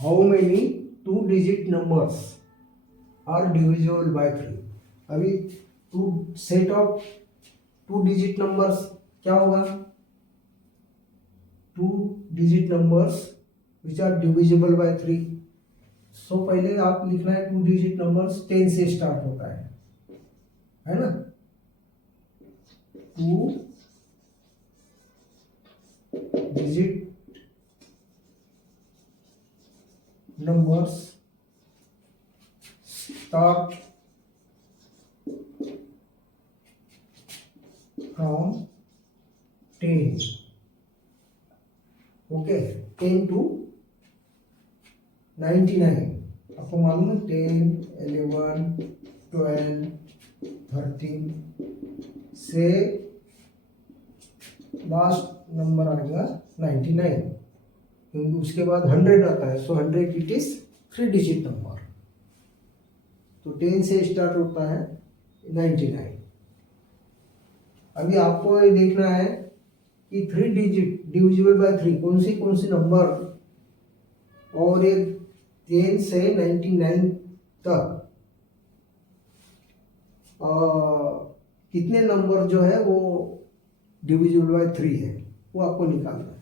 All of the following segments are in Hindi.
How many 2 digit numbers are divisible by 3। अभी two set of 2 digit numbers क्या होगा, 2 digit numbers which are divisible by 3। So पहले आप लिखना है 2 डिजिट नंबर्स 10 से स्टार्ट होता है ना। 2 digit numbers start from 10, okay, 10 to 99। आपको मालूम है 10, 11, 12, 13 से लास्ट नंबर आ गया 99, क्योंकि उसके बाद 100 आता है। सो 100 इट इज 3 डिजिट नंबर। तो 10 से स्टार्ट होता है 99। अभी आपको ये देखना है कि 3 डिजिट डिविजिबल बाय 3 कौन सी नंबर, और ये 10 से 99 तक कितने नंबर जो है वो डिविजिबल बाय 3 है, वो आपको निकालना है।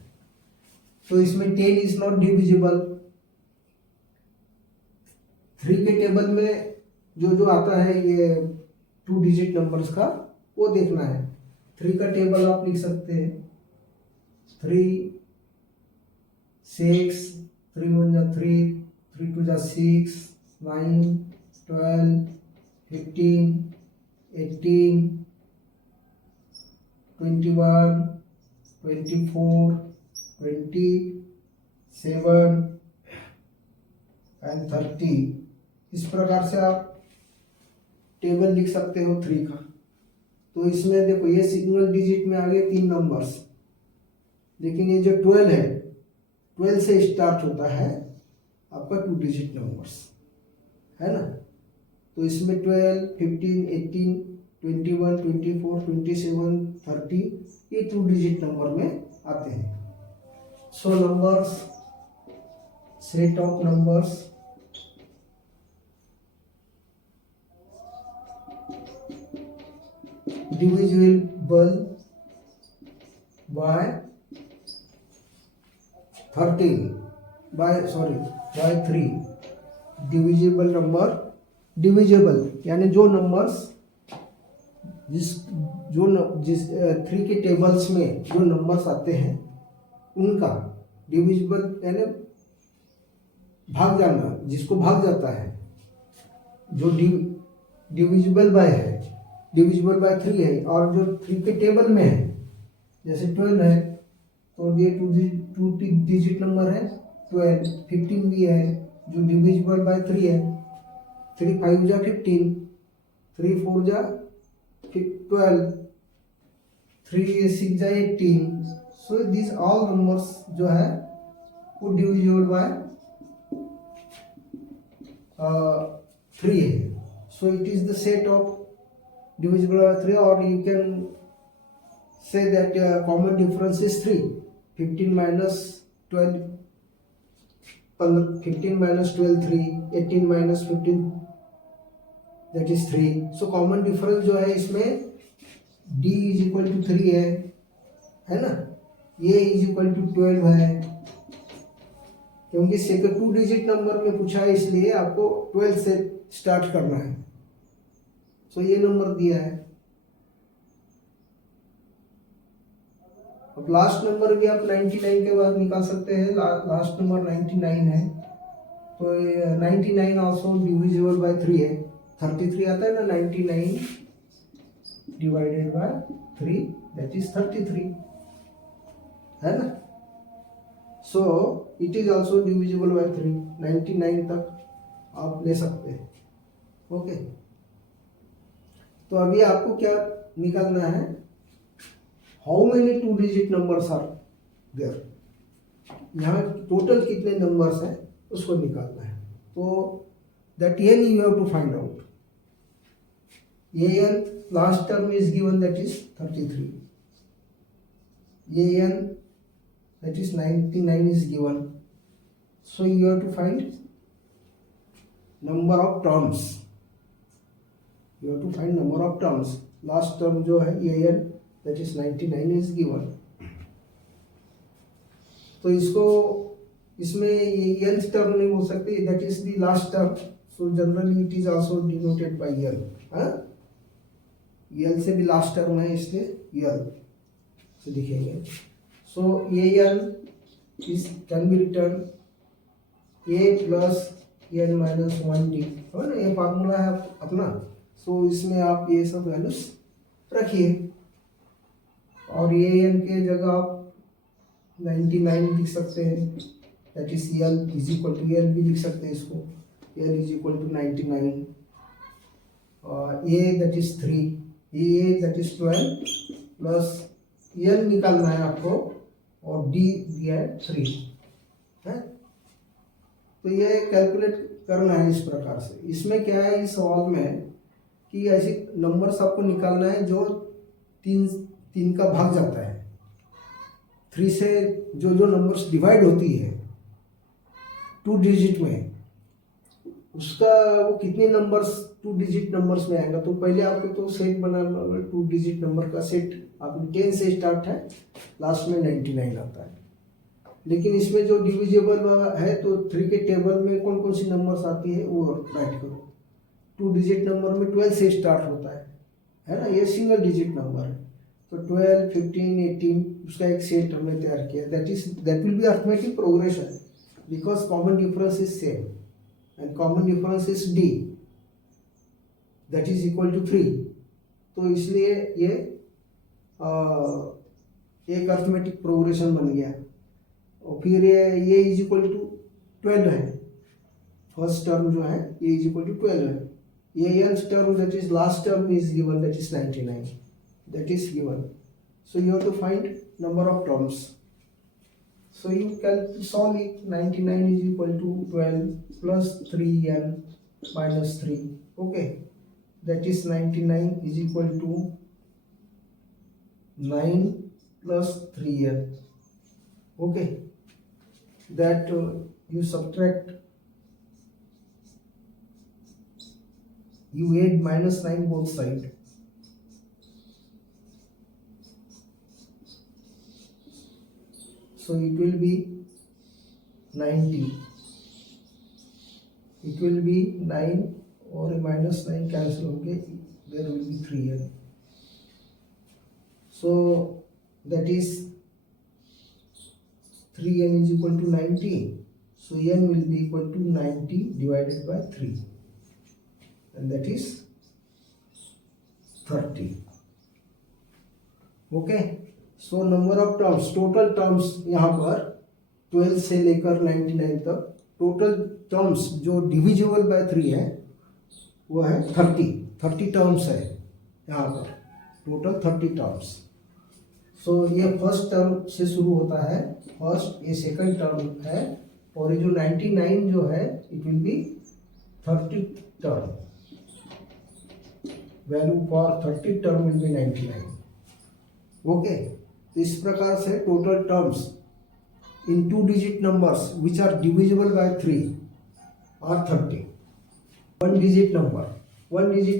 तो इसमें 10 इज नॉट डिविजिबल। 3 के टेबल में जो आता है ये 2 डिजिट नंबर्स का, वो देखना है। 3 का टेबल आप लिख सकते हैं 3, 6, 3 1 जा 3, 3 2 जा 6, 9, 12, 15, 18, 21, 24, 27 एंड 30। इस प्रकार से आप टेबल लिख सकते हो 3 का। तो इसमें देखो ये सिंगल डिजिट में आ गए 3 नंबर्स, लेकिन ये जो 12 है, 12 से स्टार्ट होता है आपका 2 डिजिट नंबर्स, है ना। तो इसमें 12, 15, 18, 21, 24, 27, 30 ये 2 डिजिट नंबर में आते हैं। So numbers, set of numbers divisible by 3 divisible number, divisible यानी जो नंबर्स जिस 3 के टेबल्स में जो नंबर्स आते हैं उनका डिविजिबल यानी भाग जाना, जिसको भाग जाता है, जो डिविजिबल बाय है, डिविजिबल बाय 3 है, और जो 3 के टेबल में है, जैसे 12 है तो ये 2 डिजिट नंबर है 12, 15 भी है जो डिविजिबल बाय 3 है, 3 5 जा 15, 3 4 जा 12, 3 6 जा 18। सो दिस ऑल नंबर्स जो है वो डिविजिबल बाय 3 है। So it is the set of divisible by 3, or you can say that common difference is 3, 15 minus 12, 15 minus 12 3, 18 minus 15 that is 3। so common difference जो है इसमें d is equal to 3 है ना, a is equal to 12 है, क्योंकि सेकंड 2 डिजिट नंबर में पूछा है इसलिए आपको 12 से स्टार्ट करना है। सो ये नंबर दिया है। अब लास्ट नंबर भी आप 99 के बाद निकाल सकते हैं। लास्ट नंबर 99 है, तो 99 आल्सो डिविजिबल बाय 3 है। 33 आता है ना, 99 डिवाइडेड बाय 3 दैट इज 33, है ना। So it is also divisible by 3, 99 तक आप ले सकते हैं। ओके, तो अभी आपको क्या निकालना है, how many 2 digit numbers are there, यहाँ टोटल कितने नंबर्स हैं उसको निकालना है। तो that n you have to find out. N last term is given that is 33, n that is 99 is given. So you have to find number of terms. You have to find number of terms. Last term जो है an, that is 99 is given. तो इसको इसमें nth term नहीं हो सकती, that is the last term. So generally it is also denoted by l. l से भी लास्ट टर्म है इसलिए l से लिखेंगे. So an is can be written a plus n minus 1t, है ना, ये फार्मूला है अपना. सो इसमें आप ये सब वैल्यूज रखिए और an के जगह आप 99 लिख सकते हैं, that is l is equal to l भी लिख सकते हैं इसको, l इज इक्वल टू 99 और a that is 3, a that is 12 plus l निकालना है आपको और d दिया है 3 है. तो ये कैलकुलेट करना है इस प्रकार से. इसमें क्या है इस सवाल में कि ऐसे नंबर्स आपको निकालना है जो तीन का भाग जाता है. 3 से जो नंबर्स डिवाइड होती है 2 डिजिट में, उसका वो कितने नंबर्स 2 डिजिट नंबर्स में आएगा. तो पहले आपको तो सेट बनाना होगा, 2 डिजिट नंबर का सेट. आपने 10 से स्टार्ट है, लास्ट में 99 आता है. लेकिन इसमें जो डिविजिबल है तो 3 के टेबल में कौन कौन सी नंबर्स आती है वो राइट करो. 2 डिजिट नंबर में 12 से स्टार्ट होता है ना, ये सिंगल डिजिट नंबर है. तो 12, 15, 18 उसका एक सेट हमने तैयार किया. That will be arithmetic progression because common difference is same and common difference is d that is equal to 3. तो इसलिए ये एक अरिथमेटिक प्रोग्रेशन बन गया. और फिर ये इज इक्वल टू 12 है, फर्स्ट टर्म जो है ये इज इक्वल टू 12 है. ये nth term that is last term is given, that is 99, that is given. So you have to find number of terms. So you can solve it. 99 is equal to 12 plus 3n minus 3. Okay, that is 99 is equal to 9 plus 3n. Okay, that you subtract, you add minus 9 both side. So it will be 90. It will be 9 और minus 9 cancel होंगे, there will be 3n. So that is 3n is equal to 90. So n will be equal to 90 divided by 3 and that is 30. Okay. So number of terms, total terms यहाँ पर 12 से लेकर 99 तक टोटल टर्म्स जो डिविजिबल बाय 3 है वो है 30 टर्म्स है यहाँ पर, टोटल 30 टर्म्स. सो ये फर्स्ट टर्म से शुरू होता है, फर्स्ट, ये सेकंड टर्म है और ये जो 99 जो है it will be 30 term. Value for 30 term will be 99. Okay, तो इस प्रकार से total terms in 2 digit numbers which are divisible by 3 are 30. 1 digit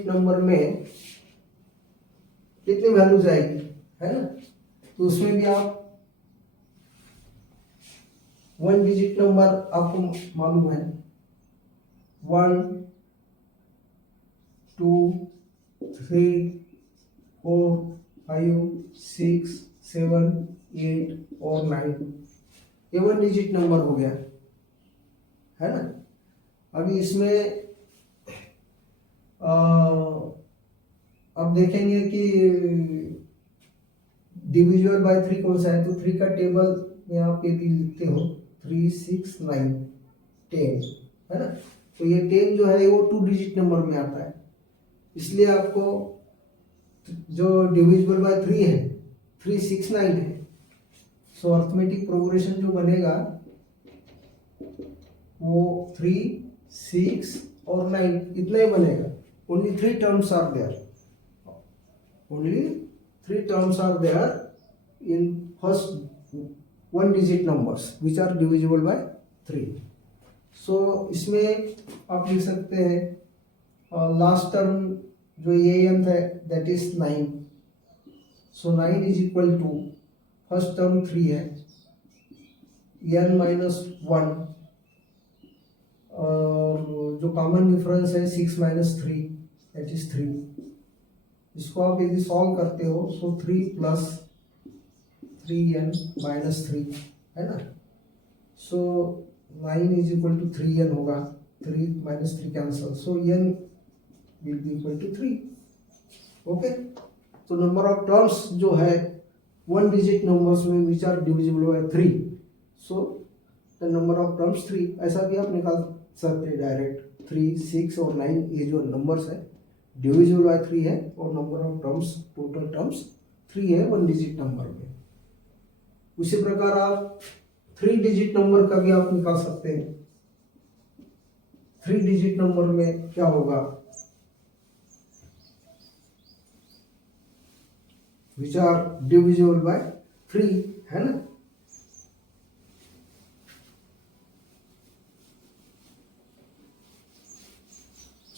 number में कितनी वैल्यूज आएगी, है ना. तो उसमें भी आप 1 डिजिट नंबर आपको मालूम है 1, 2, 3, 4, 5, 6, 7, 8 और 9. ये 1 डिजिट नंबर हो गया, है ना. अभी इसमें अब देखेंगे कि डिविजिबल बाय 3 कौन सा है. तो 3 का टेबल में आप ये लिखते हो 3, 6, 9, 10, है ना. तो ये 10 जो है वो 2 डिजिट नंबर में आता है, इसलिए आपको जो डिविजिबल बाय 3 है 369 है. सो अरिथमेटिक प्रोग्रेशन जो बनेगा वो 3, 6 और 9 इतना ही बनेगा. Only 3 terms are there, only 3 terms are there in first 1 digit numbers which are divisible by 3. So इसमें आप लिख सकते हैं लास्ट टर्म जो ये एन था that is 9, so 9 is equal to first term 3 है, एन माइनस 1, और जो कॉमन डिफरेंस है 6 माइनस 3 दैट इज 3। इसको आप यदि सॉल्व करते हो सो 3 प्लस 3n माइनस 3 है ना, सो 9 इज इक्वल टू 3n होगा, 3 minus 3 cancel, so n will be equal to 3। Okay, तो नंबर ऑफ टर्म्स जो है वन डिजिट नंबर्स में which are divisible by 3, so the number of terms 3। ऐसा भी आप निकाल सकते हैं डायरेक्ट, 3, 6 और 9 ये जो नंबर्स है डिविजिबल बाय 3 है, और number of terms total terms 3 है वन डिजिट नंबर में। उसी प्रकार आप 3 डिजिट नंबर का भी आप निकाल सकते हैं। 3 डिजिट नंबर में क्या होगा, विच आर डिविजिबल बाय 3 है ना।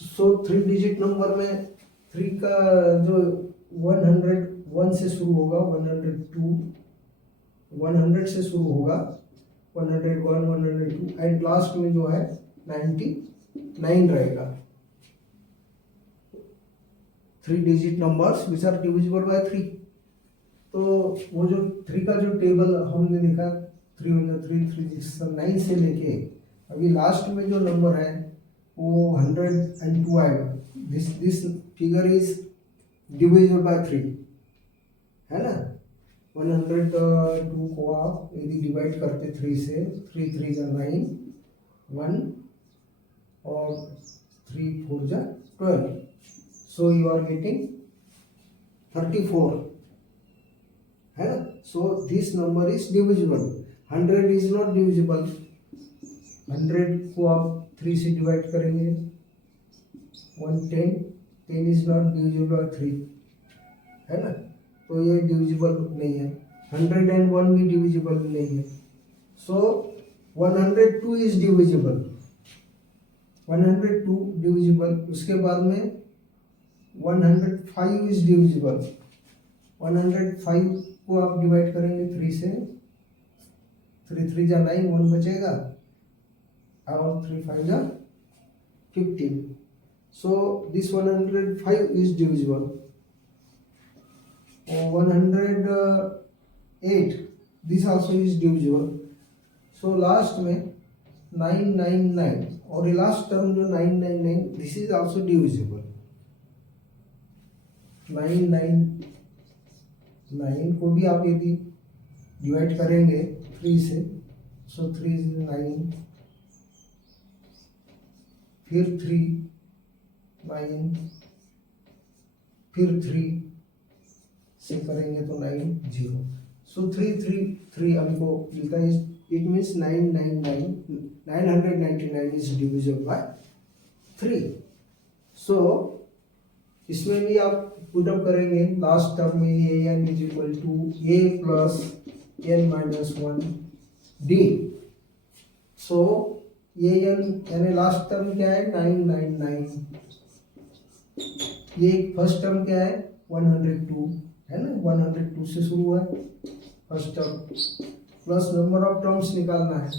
सो 3 डिजिट नंबर में 3 का जो 101 से शुरू होगा, 102, 100 से शुरू होगा, 101, 102 एंड लास्ट में जो है 99 रहेगा। 3 digit numbers which are divisible by 3। तो वो जो 3 का जो टेबल हमने देखा 3 से लेके अभी लास्ट में जो नंबर है वो 102 आएगा। This figure is divisible by 3 है ना। 102 को आप यदि डिवाइड करते 3 से, 3 3 जा 9, 1 और 3 4 जा 12, सो यू आर गेटिंग 34 है ना। So this number is divisible. 100 is not divisible. 100 को आप 3 से डिवाइड करेंगे 110, 10 इज नॉट डिविजिबल बाय 3 है ना, तो ये डिविजिबल नहीं है। 101 भी डिविजिबल नहीं है। सो 102 इज डिविजिबल, 102 डिविजिबल। उसके बाद में 105 इज डिविजिबल। 105 को आप डिवाइड करेंगे 3 से, 3 3 जा 9, 1 बचेगा और 3 5 जा 15, so this 105 is divisible. 108 this also is divisible. So last में 999 और ये लास्ट टर्म जो 999 दिस इज आल्सो डिविजिबल। 999 को भी आप यदि डिवाइड करेंगे 3 से, सो 3 इज 9, फिर 3 9, फिर 3 से करेंगे तो 9 0, सो 3 3 3 हमको मिलता है। It means 999 is divisible by 3। So इसमें भी आप पुट अप करेंगे लास्ट टर्म में ये n is equal to a plus n minus 1 d। So ये n यानी लास्ट टर्म क्या है 999, ये फर्स्ट टर्म क्या है 102 है ना, 102 से शुरू हुआ है first term, plus number of terms निकालना है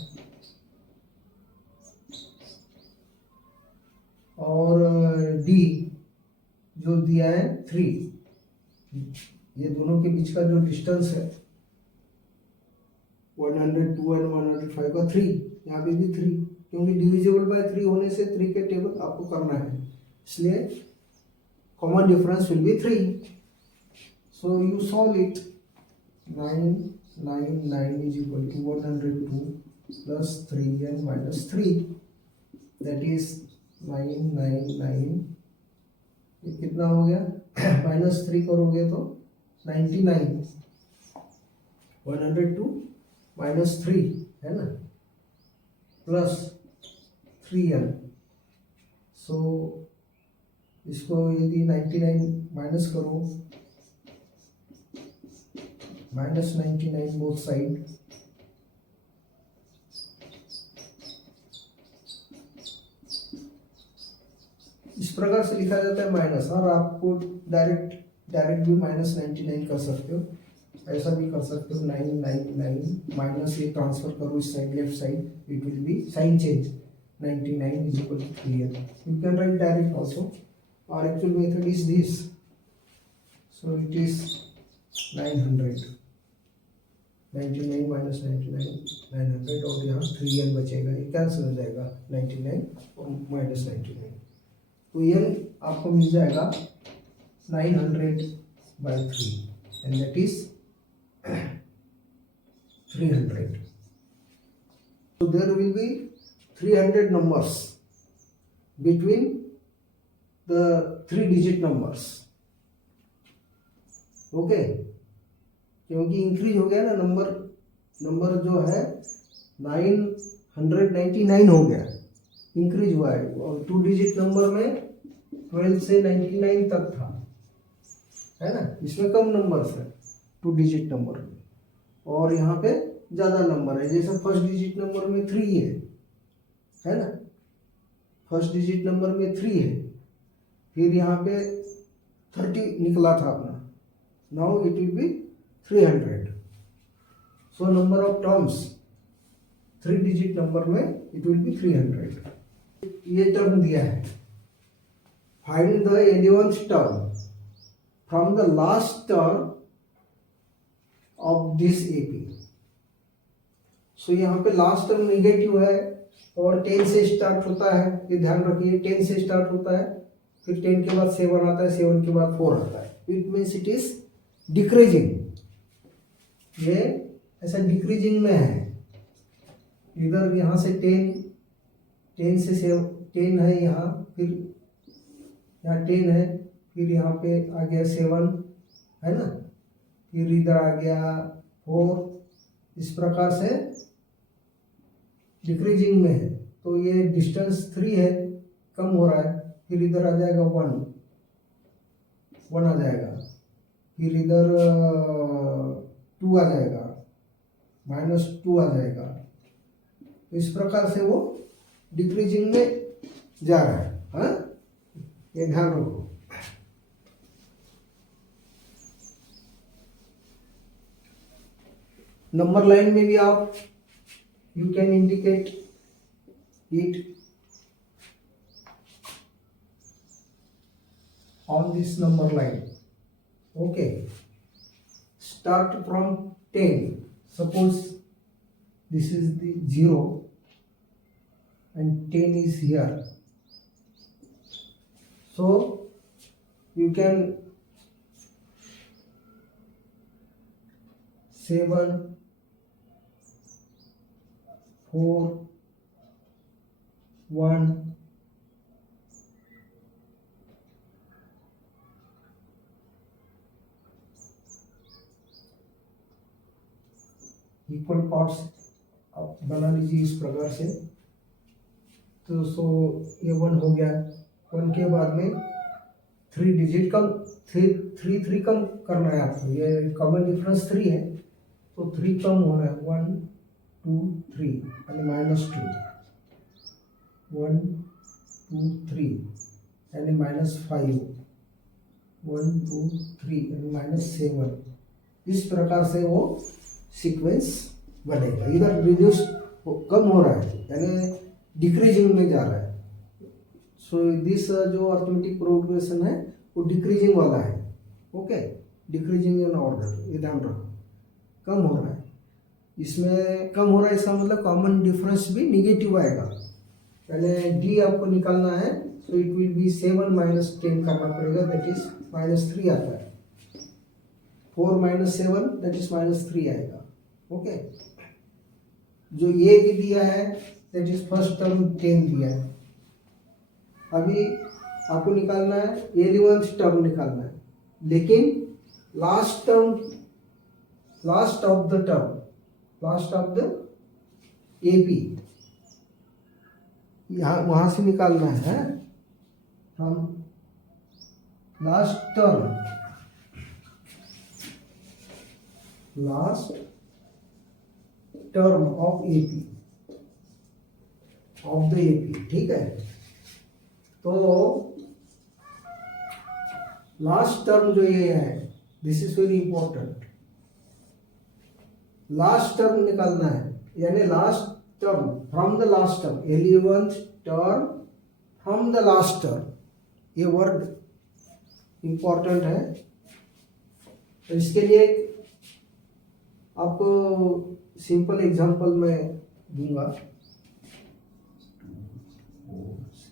और d जो दिया है 3, ये दोनों के बीच का जो डिस्टेंस है 102 एंड 105 का 3, यहाँ पे भी 3, क्योंकि डिविजिबल बाय 3 होने से 3 के टेबल आपको करना है, इसलिए common difference will be 3। So you solve it. 999 is equal to 102 plus 3n minus 3, that is 999, ये कितना हो गया माइनस 3 करोगे तो 99, 102 माइनस 3 है ना, प्लस 3n। सो इसको यदि 99 माइनस करो, माइनस 99 बोथ साइड, प्रकार से लिखा जाता है माइनस, और आपको डायरेक्ट भी -99 कर सकते हो, ऐसा भी कर सकते हो 999 माइनस ये ट्रांसफर करो इस side left side, it will be sign change 99 is equal to 3n. You can write direct also. Our actual method is this. So it is 900. 99 minus 99 900, और यहाँ 3n बचेगा, ये कैंसिल हो जाएगा 99 और माइनस 99, तो n आपको मिल जाएगा 900/3 and that is 300. So there will be 300 numbers between the 3-digit numbers. Okay, क्योंकि इंक्रीज हो गया ना नंबर जो है 999 हो गया, इंक्रीज हुआ है, और 2-डिजिट नंबर में 12 से 99 तक था, है ना, इसमें कम नंबर्स है 2-डिजिट नंबर में, और यहाँ पे ज़्यादा नंबर है, जैसे फर्स्ट डिजिट नंबर में 3 है ना, फर्स्ट डिजिट नंबर में 3 है, फिर यहाँ पे 30 निकला था अपना, now it will be 300. So number of terms 3-डिजिट नंबर में इट विल बी 300. ये टर्म दिया है, find the 11th term from the last term of this AP. So यहाँ पे लास्ट टर्म नेगेटिव है और 10 से स्टार्ट होता है, ये ध्यान रखिए, 10 से स्टार्ट होता है, फिर 10 के बाद 7 आता है, 7 के बाद 4 आता है, it means it is decreasing, ये ऐसा डिक्रीजिंग में है, इधर यहाँ से 10 से 10 है, यहाँ फिर यहाँ 10 है, फिर यहाँ पे आ गया 7 है ना, फिर इधर आ गया 4, इस प्रकार से डिक्रीजिंग में है, तो ये डिस्टेंस 3 है, कम हो रहा है, फिर इधर आ जाएगा 1 आ जाएगा, फिर इधर 2 आ जाएगा, -2 आ जाएगा, तो इस प्रकार से वो डिक्रीजिंग में जा रहा है, हाँ, ये ध्यान रखो. नंबर लाइन में भी आप you can indicate it on this number line. Okay, start from 10. Suppose this is the 0 and 10 is here, so you can 7 4 1 equal parts आप बना लीजिए इस प्रकार से. तो सो ये 1 हो गया, 1 के बाद में 3 डिजिट कम, 3 कम करना है आपको, ये कॉमन डिफरेंस 3 है, तो 3 कम होना है, 1 2 3 यानी -2, 1 2 3 यानी -5, 1 2 3 यानी -7, इस प्रकार से वो सीक्वेंस बनेगा. इधर रिड्यूस कम हो रहा है यानी डिक्रीजिंग में जा रहा है, सो दिस जो अर्थमेटिक प्रोग्रेशन है वो डिक्रीजिंग वाला है. ओके, डिक्रीजिंग इन ऑर्डर, ये ध्यान रखो, कम हो रहा है, इसमें कम हो रहा है, इसका मतलब कॉमन डिफरेंस भी निगेटिव आएगा. पहले डी आपको निकालना है, सो इट विल बी 7 - 10 करना पड़ेगा, दैट इज -3 आता है, 4 - 7 दैट इज -3 आएगा. ओके, जो ये भी दिया है दैट इज फर्स्ट टर्म 10 दिया है, अभी आपको निकालना है 11th टर्म निकालना है, लेकिन लास्ट ऑफ द एपी यहाँ वहां से निकालना है, from last term of the AP, ठीक है. तो लास्ट टर्म जो ये है, this is very important. Last term निकालना है, यानी last term from the last term, 11th term from the last term, ये वर्ड इंपॉर्टेंट है। तो इसके लिए आपको सिंपल एग्जांपल मैं दूंगा। 4, 6, 8, 10, 12।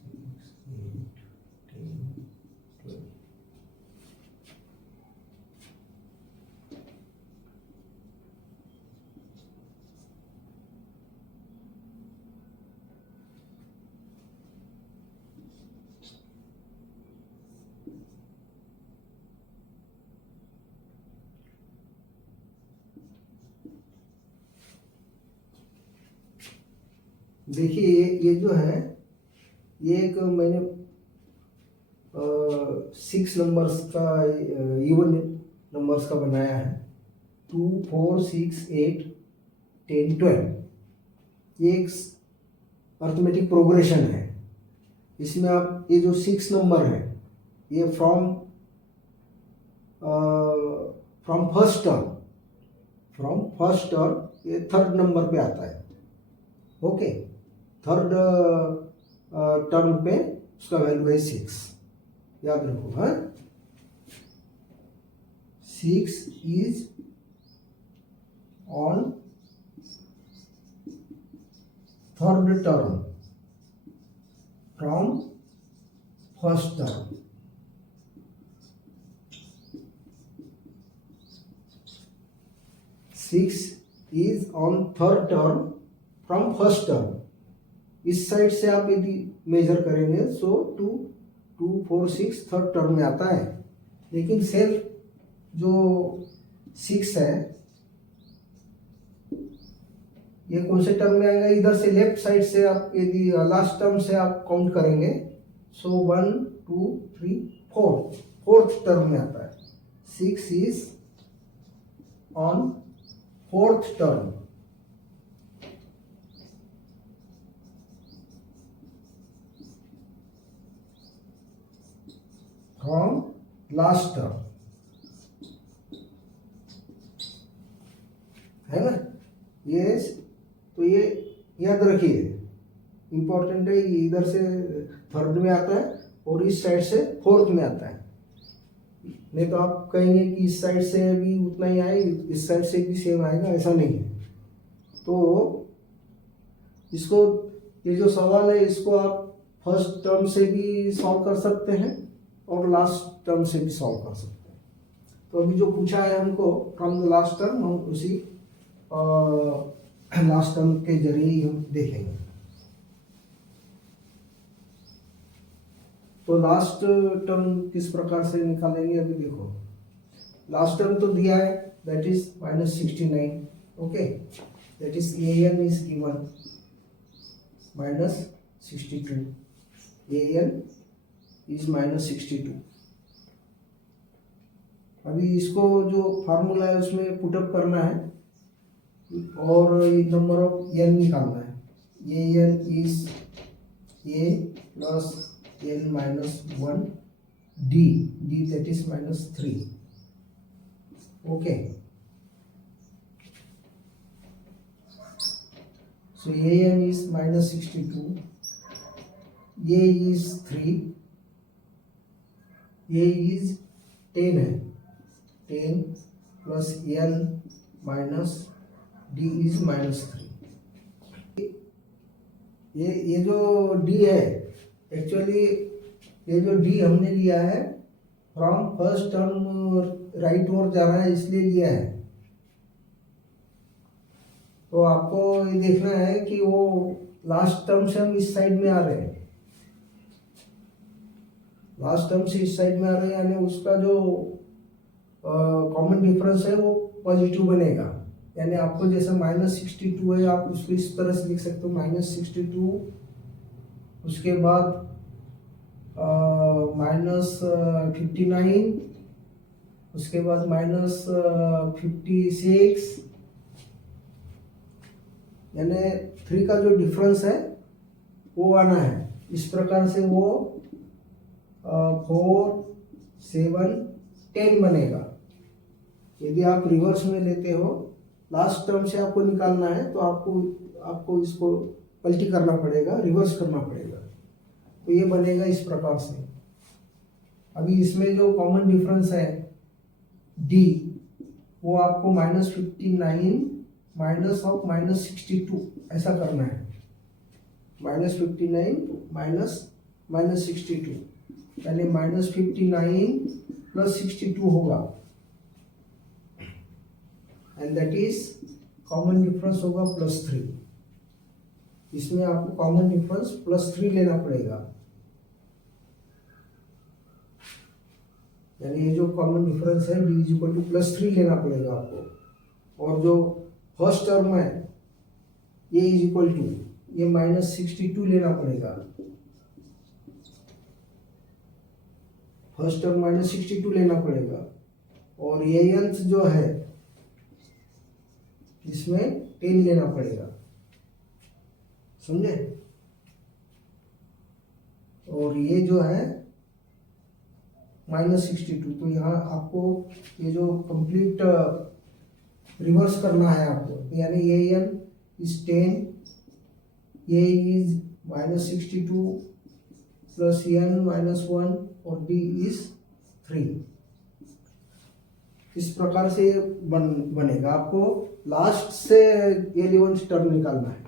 देखिए ये जो है, ये एक मैंने 6 नंबर्स का, इवन नंबर्स का बनाया है। 2, 4, 6, 8, 10, 12। ये एक अर्थमेटिक प्रोग्रेशन है। इसमें आप ये जो 6 नंबर है, ये फ्रॉम फर्स्ट टर्म, ये थर्ड नंबर पे आता है। ओके, थर्ड टर्म पे उसका वैल्यू है 6, याद रखो। हाँ, 6 is on third term from first term. Six is on third term from first term. इस साइड से आप यदि मेजर करेंगे सो 2, 4, 6 थर्ड टर्म में आता है। लेकिन सेल्फ जो 6 है, ये कौन से टर्म में आएगा? इधर से लेफ्ट साइड से आप यदि लास्ट टर्म से आप काउंट करेंगे सो 1, 2, 3, 4 फोर्थ टर्म में आता है। 6 is on fourth term. From last term, है ना? ये तो ये याद रखिए, इंपॉर्टेंट है। ये इधर से थर्ड में आता है और इस साइड से फोर्थ में आता है। नहीं तो आप कहेंगे कि इस साइड से भी उतना ही आए, इस साइड से भी सेम आएगा, ऐसा नहीं है। तो इसको, ये जो सवाल है इसको आप फर्स्ट टर्म से भी सॉल्व कर सकते हैं और लास्ट टर्म से भी सॉल्व कर सकते हैं। तो अभी जो पूछा है हमको फ्रॉम द लास्ट टर्म, हम उसी लास्ट टर्म के जरिए ही हम देखेंगे। तो लास्ट टर्म किस प्रकार से निकालेंगे अभी देखो। लास्ट टर्म तो दिया है, that is -69। Okay, that is an is given -62। an is -62। अभी इसको जो फार्मूला है उसमें पुटअप करना है और ये नंबर ऑफ n निकालना है। an is a plus n minus 1 d that is -3. Okay, so an is -62, a is 3, a is 10 है, 10 plus n minus d is -3। ये जो d है, एक्चुअली ये जो डी हमने लिया है फ्रॉम फर्स्ट टर्म राइट ओर जा रहा है इसलिए लिया है। तो आपको ये देखना है कि वो लास्ट टर्म से हम इस साइड में आ रहे हैं, लास्ट टर्म से इस साइड में आ रहे हैं, यानी उसका जो कॉमन डिफरेंस है वो पॉजिटिव बनेगा। यानी आपको जैसे -62 है, आप उसको इस तरह से लिख सकते हो, -62, उसके बाद -59, उसके बाद -56, यानी 3 का जो डिफरेंस है वो आना है। इस प्रकार से वो 4, 7 10 बनेगा। यदि आप रिवर्स में लेते हो, लास्ट टर्म से आपको निकालना है तो आपको इसको पलटी करना पड़ेगा, रिवर्स करना पड़ेगा। तो ये बनेगा इस प्रकार से। अभी इसमें जो कॉमन डिफरेंस है डी, वो आपको -59 माइनस ऑफ -62 ऐसा करना है। -59 माइनस 62 यानी -59 प्लस 62 होगा, and that is common difference होगा +3। इसमें आपको कॉमन डिफरेंस +3 लेना पड़ेगा, यानी ये जो कॉमन डिफरेंस है d = +3 लेना पड़ेगा आपको। और जो फर्स्ट टर्म है ये ये -62 लेना पड़ेगा। फर्स्ट टर्म -62 लेना पड़ेगा, और ये अंश जो है इसमें 10 लेना पड़ेगा, समझे। और ये जो है -62, तो यहाँ आपको ये जो कंप्लीट रिवर्स करना है आपको, यानी ये n इज 10, ये इज -62 प्लस n -1 और d इज 3। इस प्रकार से बनेगा। आपको लास्ट से 11th टर्म निकालना है,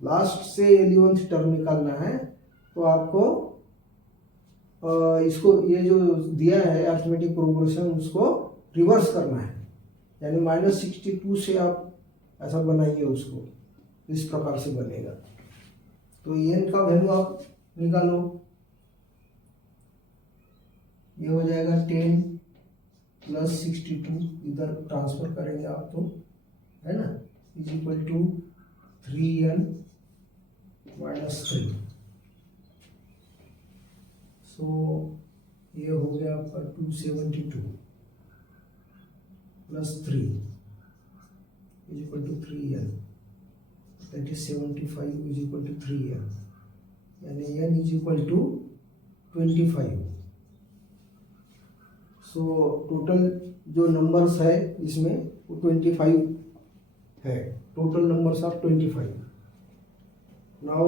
लास्ट से 11th टर्म निकालना है। तो आपको इसको ये जो दिया है अरिथमेटिक प्रोग्रेशन उसको रिवर्स करना है, यानी -62 से आप ऐसा बनाइए उसको, इस प्रकार से बनेगा। तो n का वैल्यू आप निकालो, ये हो जाएगा 10 प्लस 62, इधर ट्रांसफर करेंगे आप तो, है ना, = 3n - 3। सो ये हो गया आपका 272 plus 3 = 3n, that is 75 = 3n, यानी n = 25। सो टोटल जो नंबर्स है इसमें वो 25 है, total numbers of 25। Now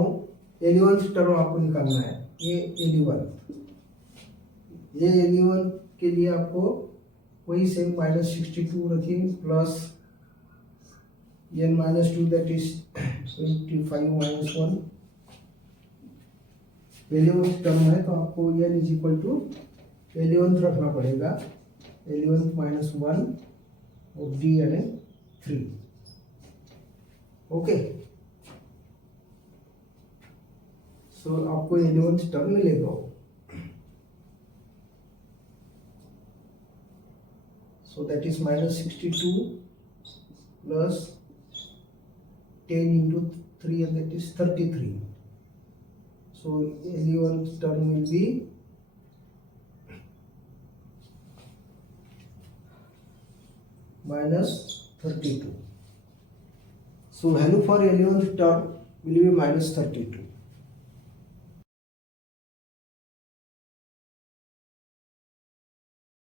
11th term आपको निकालना है, ये 11 के लिए आपको वही सेम -62 रखिए plus n -2 that is 25 - 1। 11th term है तो आपको n = 11th रखना पड़ेगा, 11th - 1 और d यानी 3। ओके, सो आपको 11th टर्म मिलेगा। So that is -62 plus 10 into 3, and that is 33. So 11th term will be -32. So value for 11th term will be -32.